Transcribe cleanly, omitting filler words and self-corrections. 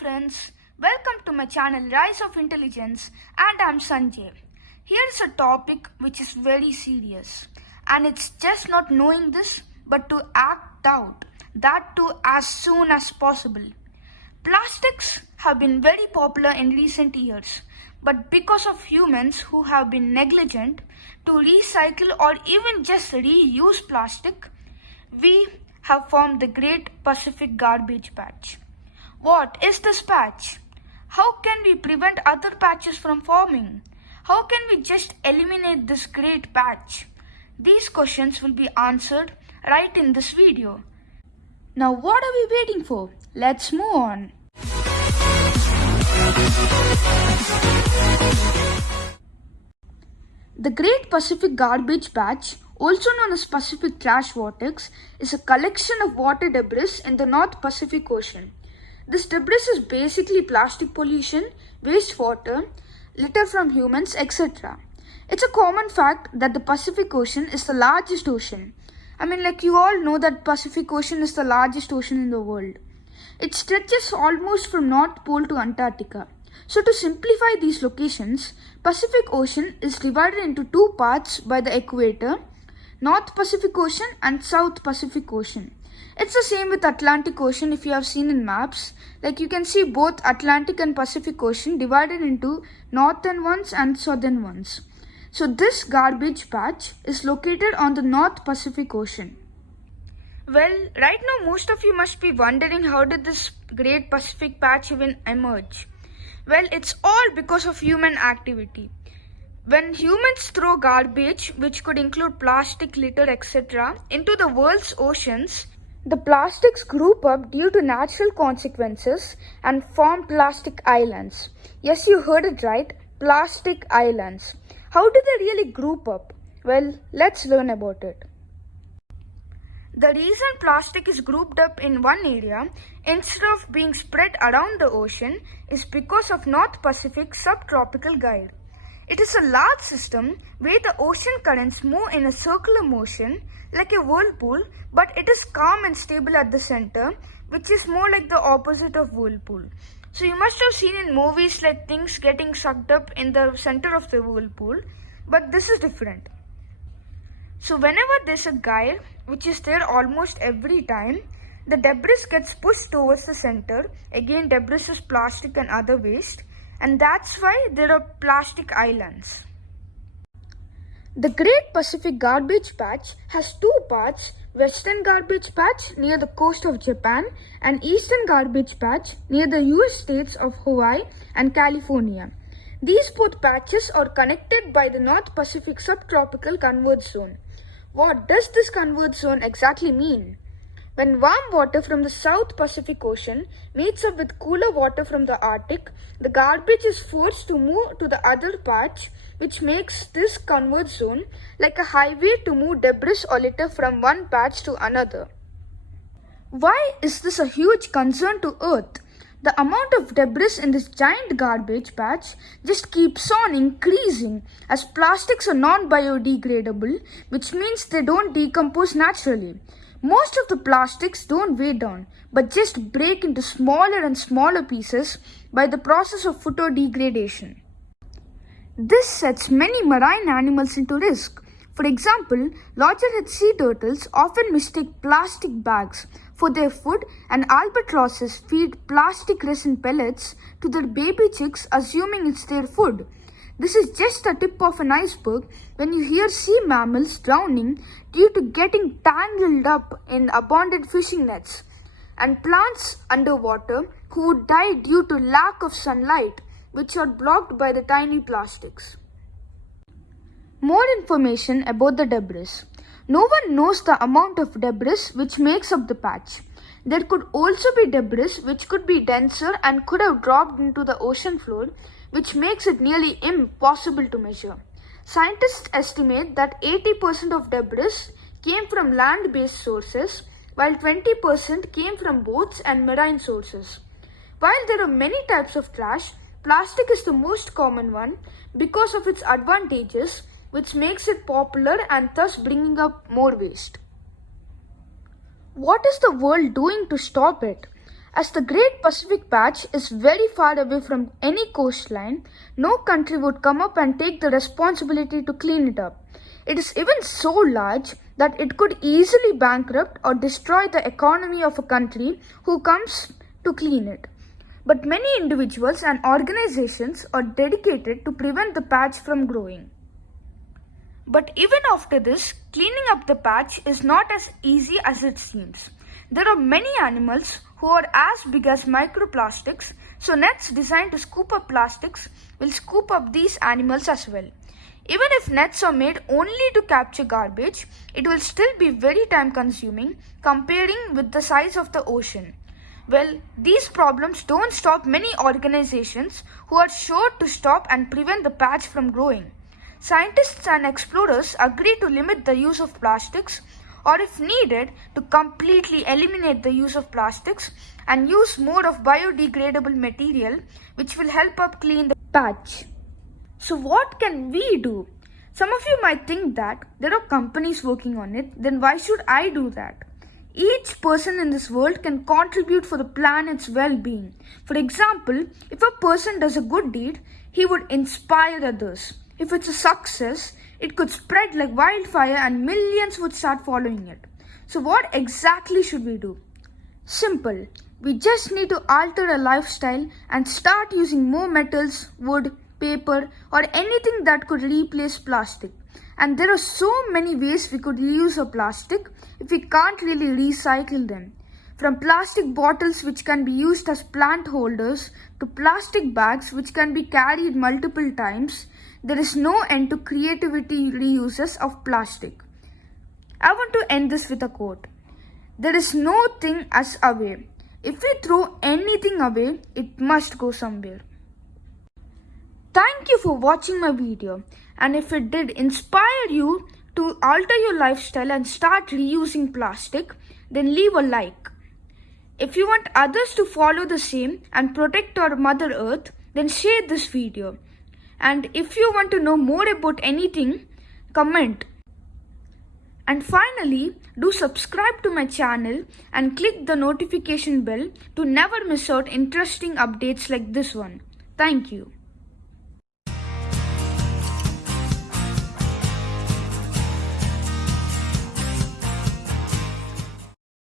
friends, welcome to my channel Rise of Intelligence and I'm Sanjay. Here's a topic which is very serious and it's just not knowing this but to act out, that too as soon as possible. Plastics have been very popular in recent years, but because of humans who have been negligent to recycle or even just reuse plastic, we have formed the Great Pacific Garbage Patch. What is this patch? How can we prevent other patches from forming? How can we just eliminate this great patch? These questions will be answered right in this video. Now what are we waiting for? Let's move on. The Great Pacific Garbage Patch, also known as Pacific Trash Vortex, is a collection of water debris in the North Pacific Ocean. This debris is basically plastic pollution, wastewater, litter from humans, etc. It's a common fact that the Pacific Ocean is the largest ocean. You all know that Pacific Ocean is the largest ocean in the world. It stretches almost from North Pole to Antarctica. So to simplify these locations, Pacific Ocean is divided into two parts by the equator, North Pacific Ocean and South Pacific Ocean. It's the same with Atlantic Ocean if you have seen in maps. You can see both Atlantic and Pacific Ocean divided into northern ones and southern ones. So this garbage patch is located on the North Pacific Ocean. Well, right now most of you must be wondering how did this Great Pacific Patch even emerge? Well, it's all because of human activity. When humans throw garbage, which could include plastic, litter, etc., into the world's oceans, the plastics group up due to natural consequences and form plastic islands. Yes, you heard it right, plastic islands. How do they really group up? Well, let's learn about it. The reason plastic is grouped up in one area instead of being spread around the ocean is because of North Pacific Subtropical Gyre. It is a large system where the ocean currents move in a circular motion like a whirlpool, but it is calm and stable at the center, which is more like the opposite of whirlpool. So you must have seen in movies like things getting sucked up in the center of the whirlpool, but this is different. So whenever there's a gyre, which is there almost every time, the debris gets pushed towards the center. Again, debris is plastic and other waste, and that's why there are plastic islands. The Great Pacific Garbage Patch has two parts, Western Garbage Patch near the coast of Japan and Eastern Garbage Patch near the US states of Hawaii and California. These both patches are connected by the North Pacific Subtropical Converge Zone. What does this converge zone exactly mean? When warm water from the South Pacific Ocean meets up with cooler water from the Arctic, the garbage is forced to move to the other patch, which makes this converge zone like a highway to move debris or litter from one patch to another. Why is this a huge concern to Earth? The amount of debris in this giant garbage patch just keeps on increasing as plastics are non-biodegradable, which means they don't decompose naturally. Most of the plastics don't weigh down, but just break into smaller and smaller pieces by the process of photodegradation. This sets many marine animals into risk. For example, loggerhead sea turtles often mistake plastic bags for their food, and albatrosses feed plastic resin pellets to their baby chicks assuming it's their food. This is just the tip of an iceberg when you hear sea mammals drowning due to getting tangled up in abandoned fishing nets, and plants underwater who would die due to lack of sunlight, which are blocked by the tiny plastics. More information about the debris. No one knows the amount of debris which makes up the patch. There could also be debris which could be denser and could have dropped into the ocean floor, which makes it nearly impossible to measure. Scientists estimate that 80% of debris came from land-based sources, while 20% came from boats and marine sources. While there are many types of trash, plastic is the most common one because of its advantages, which makes it popular and thus bringing up more waste. What is the world doing to stop it? As the Great Pacific Patch is very far away from any coastline, no country would come up and take the responsibility to clean it up. It is even so large that it could easily bankrupt or destroy the economy of a country who comes to clean it. But many individuals and organizations are dedicated to prevent the patch from growing. But even after this, cleaning up the patch is not as easy as it seems. There are many animals who are as big as microplastics, so nets designed to scoop up plastics will scoop up these animals as well. Even if nets are made only to capture garbage, it will still be very time consuming comparing with the size of the ocean. Well, these problems don't stop many organizations who are sure to stop and prevent the patch from growing. Scientists and explorers agree to limit the use of plastics, or if needed, to completely eliminate the use of plastics and use more of biodegradable material which will help up clean the patch. So what can we do? Some of you might think that there are companies working on it, then why should I do that? Each person in this world can contribute for the planet's well-being. For example, if a person does a good deed, he would inspire others. If it's a success, it could spread like wildfire and millions would start following it. So what exactly should we do? Simple. We just need to alter our lifestyle and start using more metals, wood, paper, or anything that could replace plastic. And there are so many ways we could reuse our plastic if we can't really recycle them. From plastic bottles which can be used as plant holders to plastic bags which can be carried multiple times, there is no end to creativity reuses of plastic. I want to end this with a quote. There is no thing as away. If we throw anything away, it must go somewhere. Thank you for watching my video, and if it did inspire you to alter your lifestyle and start reusing plastic, then leave a like. If you want others to follow the same and protect our Mother Earth, then share this video. And if you want to know more about anything, comment. And finally, do subscribe to my channel and click the notification bell to never miss out interesting updates like this one. Thank you.